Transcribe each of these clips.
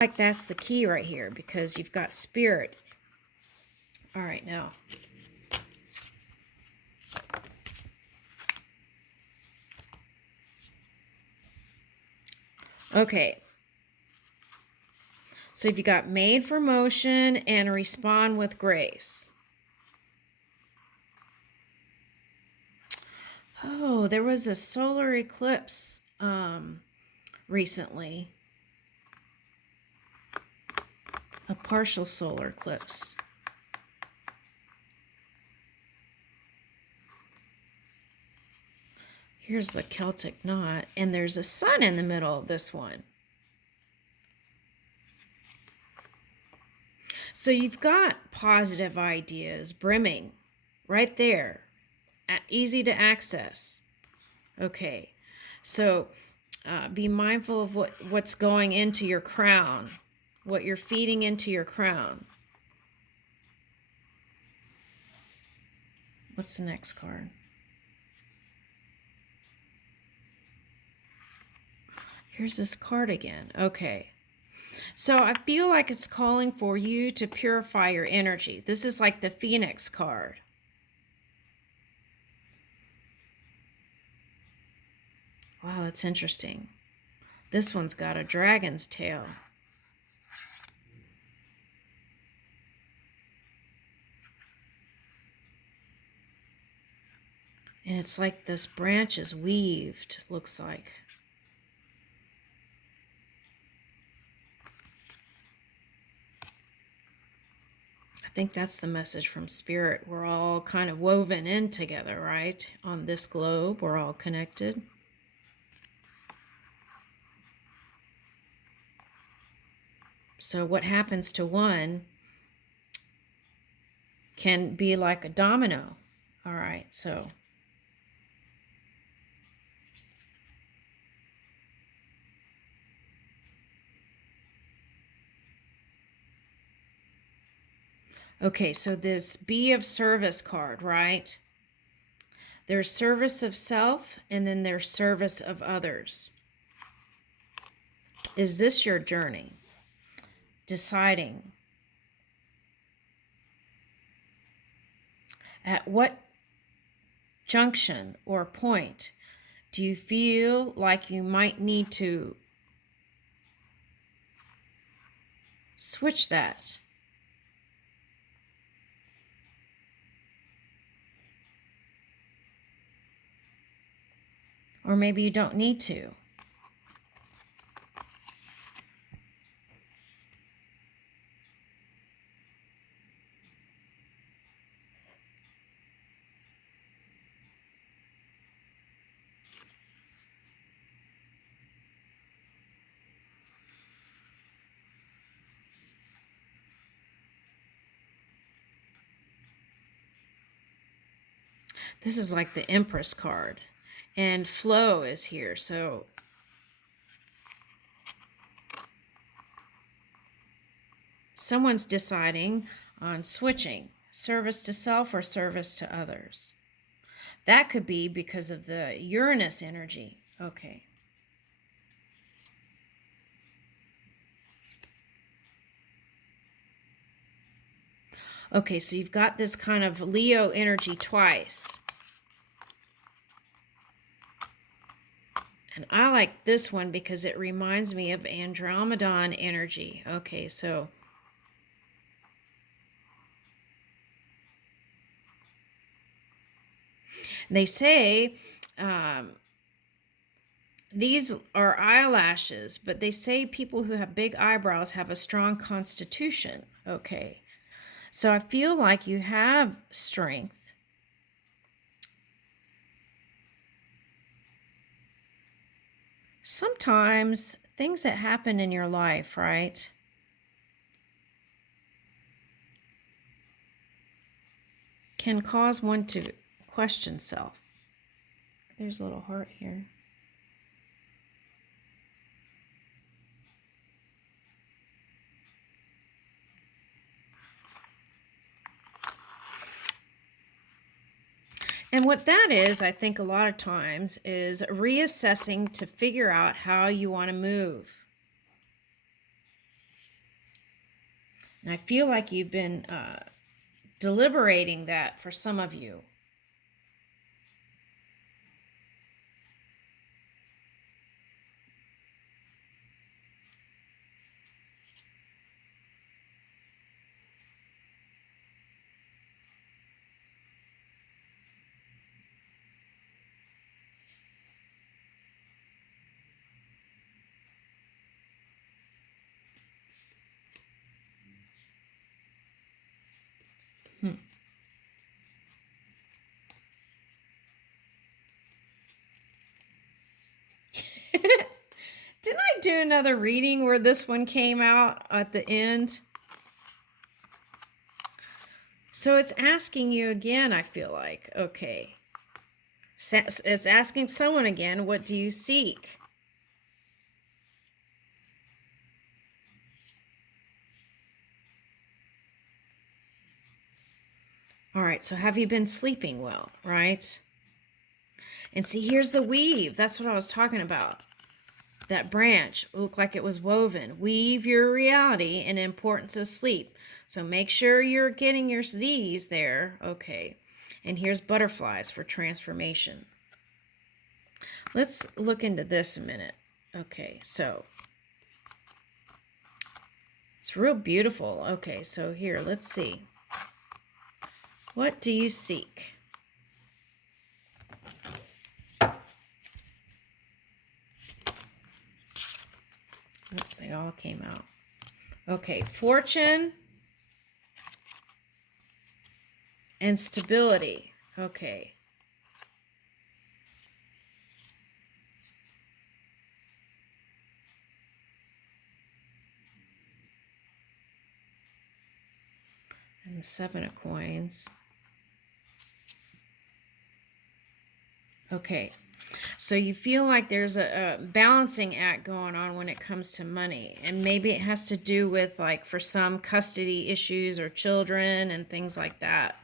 Like that's the key right here, because you've got spirit. All right, now. Okay. So if you got made for motion and respond with grace. Oh, there was a solar eclipse recently. A partial solar eclipse. Here's the Celtic knot, and there's a sun in the middle of this one. So you've got positive ideas brimming right there, easy to access. Okay, so be mindful of what's going into your crown, what you're feeding into your crown. What's the next card? Here's this card again. Okay. So I feel like it's calling for you to purify your energy. This is like the Phoenix card. Wow, that's interesting. This one's got a dragon's tail. And it's like this branch is weaved, looks like. I think that's the message from Spirit. We're all kind of woven in together, right? On this globe, we're all connected. So what happens to one can be like a domino. All right, so okay, so this be of service card, right? There's service of self, and then there's service of others. Is this your journey? Deciding at what junction or point do you feel like you might need to switch that? Or maybe you don't need to. This is like the Empress card. And flow is here, so someone's deciding on switching service to self or service to others. That could be because of the Uranus energy. Okay. Okay, so you've got this kind of Leo energy twice. And I like this one because it reminds me of Andromedan energy. Okay, so they say these are eyelashes, but they say people who have big eyebrows have a strong constitution. Okay, so I feel like you have strength. Sometimes things that happen in your life, right, can cause one to question self. There's a little heart here. And what that is, I think a lot of times, is reassessing to figure out how you want to move. And I feel like you've been deliberating that for some of you. Didn't I do another reading where this one came out at the end? So it's asking you again, I feel like. Okay. It's asking someone again, what do you seek? All right, so have you been sleeping well, right? And see, here's the weave. That's what I was talking about. That branch looked like it was woven. Weave your reality and importance of sleep. So make sure you're getting your Z's there. Okay. And here's butterflies for transformation. Let's look into this a minute. Okay, so it's real beautiful. Okay, so here, let's see. What do you seek? Oops, they all came out. Okay, fortune and stability. Okay. And the 7 of coins. Okay, so you feel like there's a balancing act going on when it comes to money. And maybe it has to do with, like, for some, custody issues or children and things like that.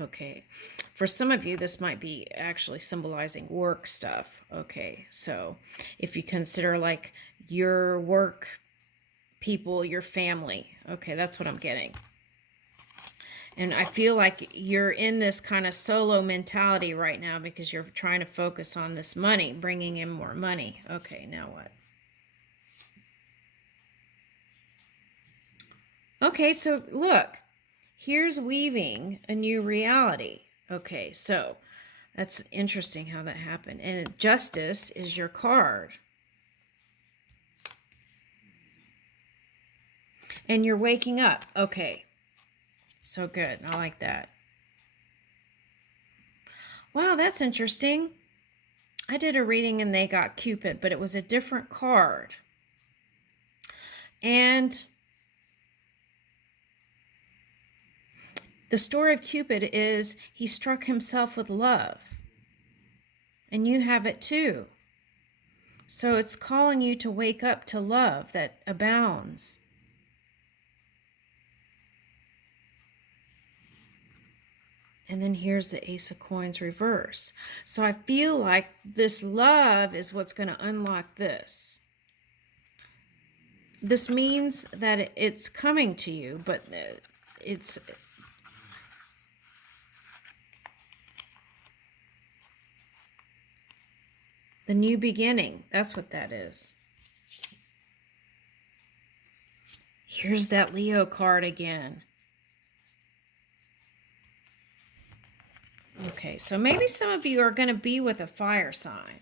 Okay, for some of you, this might be actually symbolizing work stuff. Okay, so if you consider, like, your work people, your family. Okay, that's what I'm getting. And I feel like you're in this kind of solo mentality right now because you're trying to focus on this money, bringing in more money. Okay, now what? Okay, so look, here's weaving a new reality. Okay, so that's interesting how that happened. And justice is your card. And you're waking up. Okay. So good. I like that. Wow, that's interesting. I did a reading and they got Cupid, but it was a different card. And the story of Cupid is he struck himself with love. And you have it too. So it's calling you to wake up to love that abounds. And then here's the Ace of Coins reverse. So I feel like this love is what's going to unlock this. This means that it's coming to you, but it's the new beginning. That's what that is. Here's that Leo card again. Okay, so maybe some of you are going to be with a fire sign.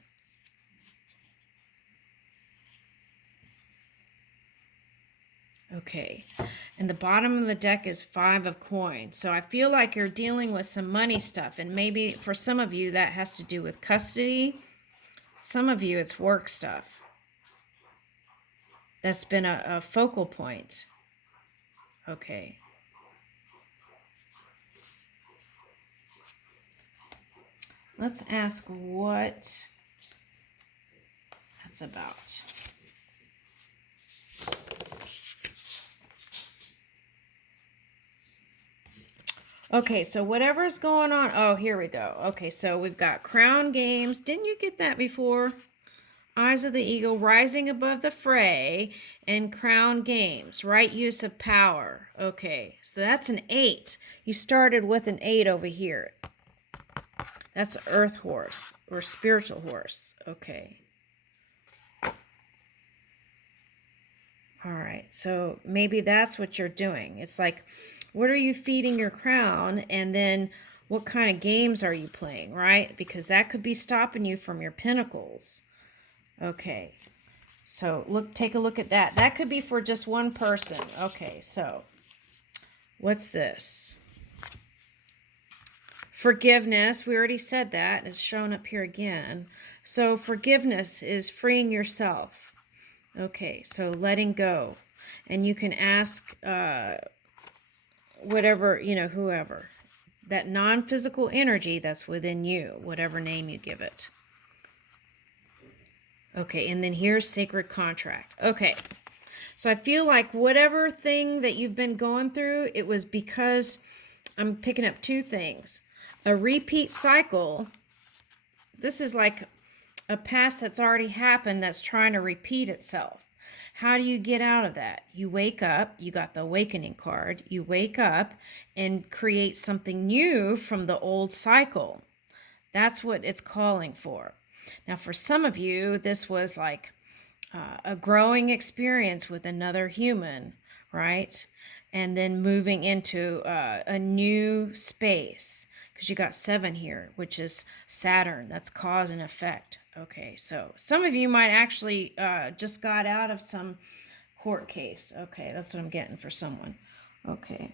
Okay, and the bottom of the deck is 5 of coins. So I feel like you're dealing with some money stuff, and maybe for some of you that has to do with custody. Some of you it's work stuff. That's been a focal point. Okay. Let's ask what that's about. Okay, so whatever's going on. Oh, here we go. Okay, so we've got crown games. Didn't you get that before? eyes of the eagle, rising above the fray, and crown games, right use of power. Okay, so that's an 8. You started with an 8 over here. That's earth horse or spiritual horse. Okay. All right, so maybe that's what you're doing. It's like, what are you feeding your crown? And then what kind of games are you playing, right? Because that could be stopping you from your pinnacles. Okay, so take a look at that. That could be for just one person. Okay, so what's this? Forgiveness. We already said that. It's shown up here again. So forgiveness is freeing yourself. Okay, so letting go. And you can ask whatever, whoever. That non-physical energy that's within you, whatever name you give it. Okay, and then here's sacred contract. Okay, so I feel like whatever thing that you've been going through, it was because I'm picking up 2 things. A repeat cycle. This is like a past that's already happened that's trying to repeat itself. How do you get out of that? You wake up, you got the awakening card, you wake up and create something new from the old cycle. That's what it's calling for. Now, for some of you, this was like a growing experience with another human, right? And then moving into a new space, because you got 7 here, which is Saturn. That's cause and effect. Okay, so some of you might actually just got out of some court case. Okay, that's what I'm getting for someone. Okay.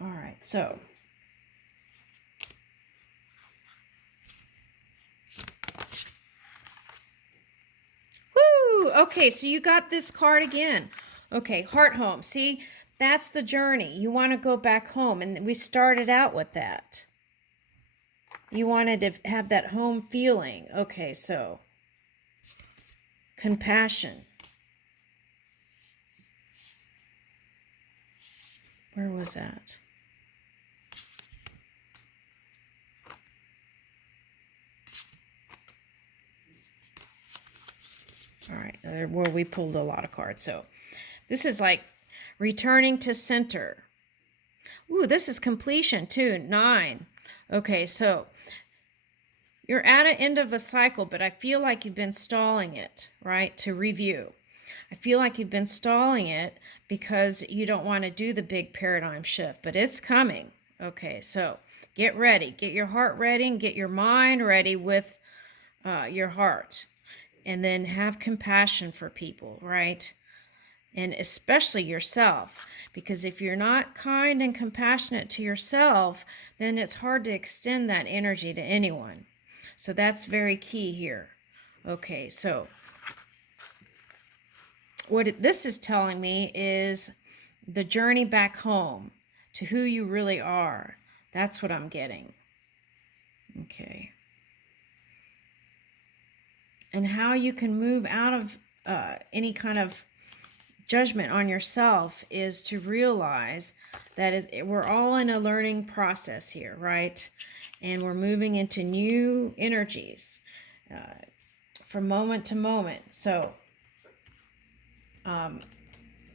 All right, so woo! Okay, so you got this card again. Okay, heart home. See, that's the journey. You want to go back home, and we started out with that. You wanted to have that home feeling. Okay, so compassion. Where was that? All right, well, we pulled a lot of cards. So this is like returning to center. Ooh, this is completion too, 9. Okay, so you're at an end of a cycle, but I feel like you've been stalling it, right? To review. I feel like you've been stalling it because you don't want to do the big paradigm shift, but it's coming. Okay, so get ready. Get your heart ready and get your mind ready with your heart. And then have compassion for people, right? And especially yourself, because if you're not kind and compassionate to yourself, then it's hard to extend that energy to anyone. So that's very key here. Okay, so what this is telling me is the journey back home to who you really are. That's what I'm getting. Okay. And how you can move out of any kind of judgment on yourself is to realize that we're all in a learning process here, right? And we're moving into new energies from moment to moment. So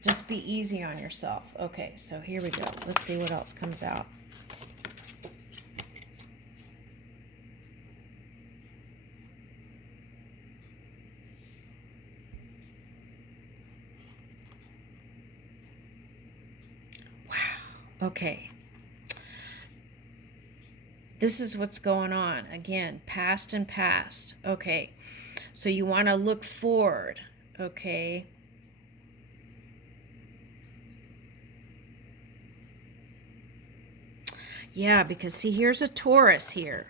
just be easy on yourself. Okay, so here we go. Let's see what else comes out. Wow. Okay. This is what's going on. Again, past and past. Okay. So you want to look forward. Okay. Yeah, because see, here's a Taurus here.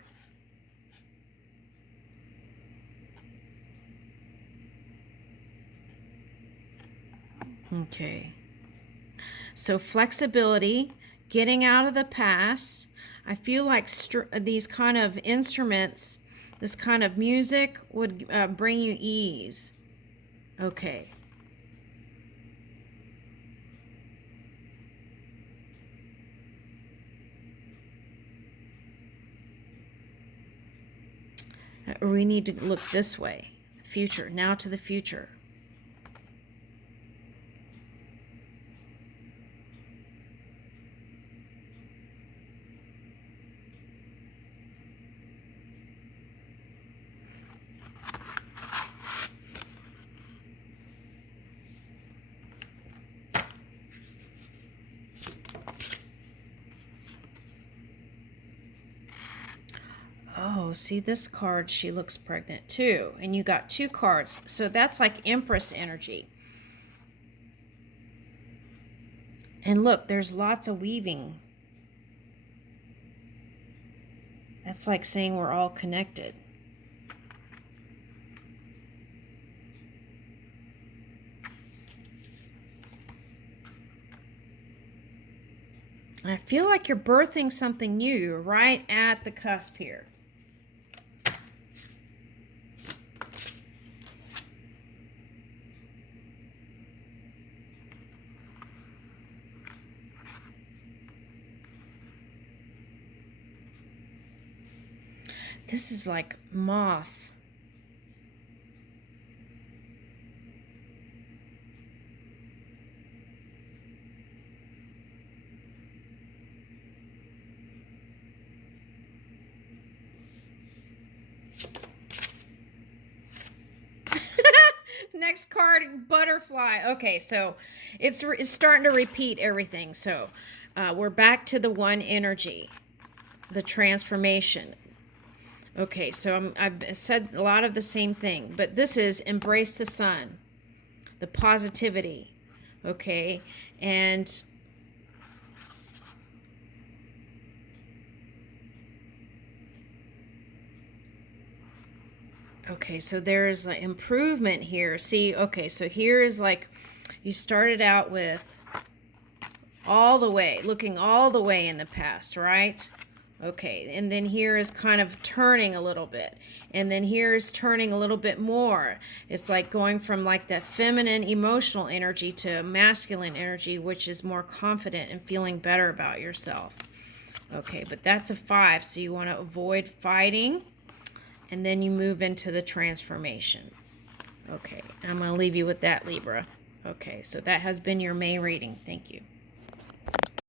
Okay. So flexibility, getting out of the past. I feel like these kind of instruments, this kind of music would bring you ease. Okay. Or we need to look this way. Future, now to the future. Oh, see this card, she looks pregnant too. And you got 2 cards. So that's like Empress energy. And look, there's lots of weaving. That's like saying we're all connected. I feel like you're birthing something new. You're right at the cusp here. This is like moth. Next card, butterfly. Okay, so it's starting to repeat everything. So we're back to the one energy, the transformation. Okay, so I've said a lot of the same thing, but this is embrace the sun, the positivity. Okay, and okay, so there is an improvement here. See, okay, so here is like you started out with all the way, looking all the way in the past, right? Okay, and then here is kind of turning a little bit. And then here is turning a little bit more. It's like going from like that feminine emotional energy to masculine energy, which is more confident and feeling better about yourself. Okay, but that's a 5, so you want to avoid fighting. And then you move into the transformation. Okay, I'm going to leave you with that, Libra. Okay, so that has been your May reading. Thank you.